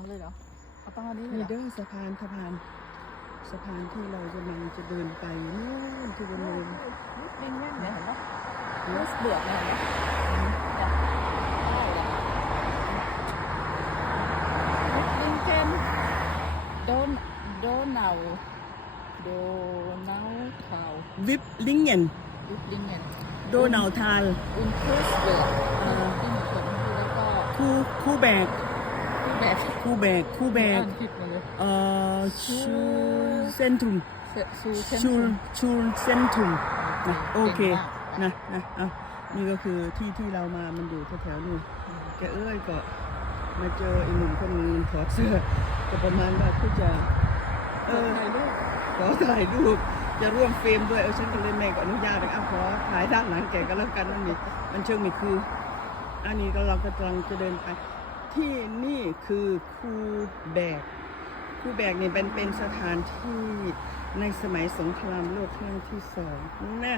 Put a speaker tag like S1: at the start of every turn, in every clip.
S1: เอาเลยเหรอ เอาต้องอันนี้เลย
S2: นี่
S1: เหรอ
S2: เด้อสะพานสะพานสะพานที่เรากำลังจะเดินไปนู่นที่บนเนิน
S1: นิดนึงเนี่ยเห็นไหมรูสเบือกเนี่ยเห็นไหมจ้ะได้ละลิงเจนโดนโดนเนาโดนาวเทา
S2: วิปลิงเงน
S1: ลิปลิงเกน
S2: โดนาวทาล
S1: อุนครูสเบิร์กที่มีคนที่แล้วก็
S2: คูคูแบก
S1: ที่แบบ
S2: คูแบกคูแบก
S1: อ่านผิดหมดเลย
S2: เอ่อชูเซนทรุม
S1: เซซูเซน
S2: ชูชูเซนทรุมนะโอเค
S1: ก่งมาก
S2: นะนะเอานี่ก็คือที่ที่เรามามันอยู่แถวๆนู่นแกเอ้ยก็มาเจอไอ้หนุ่มคนนึงถอดเสื้อก็ประมาณว่าคือจะเออ
S1: ถ่ายรูป
S2: ขอถ่ายรูปจะร่วมเฟรมด้วยเออฉันก็เลยแม่ก็อนุญาตนะอะขอถ่ายด้านหลังแกก็แล้วกันมันมีมันเชิงมีคือ อันนี้ก็เรากำลังจะเดินไป ที่นี่คือคูแบก คูแบกนี่เป็นเป็นสถานที่ในสมัยสงครามโลกครั้งที่สองนะ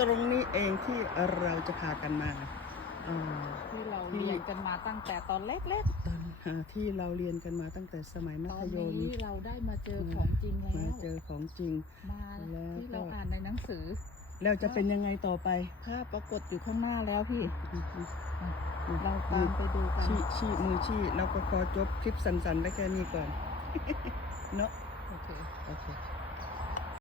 S2: ตรงนี้เองที่เราจะพากันมาอ่า
S1: ที่เราเรียนกันมาตั้งแต่ตอนเล็ก
S2: ตอนอ่าที่เราเรียนกันมาตั้งแต่สมัย
S1: ๆ
S2: มั
S1: ต
S2: ธ
S1: อน
S2: ยม
S1: นี้เราได้มาเจอของจริงแล้ว
S2: มาเจอของจริง
S1: มา
S2: แล้ว
S1: ที่
S2: ก็
S1: เราอ่านในหนังสือ
S2: แล้วจะเป็นยังไงต่อไป
S1: ภาพปรากฏอยู่ข้างหน้าแล้วพี่
S2: อืมอืม
S1: เรา ตามไปดูกัน
S2: ชี้ชี้มือชี้เราก็ขอจบคลิปสั้นๆไว้แค่นี้ก่อน เนาะ
S1: โอเค
S2: โอเค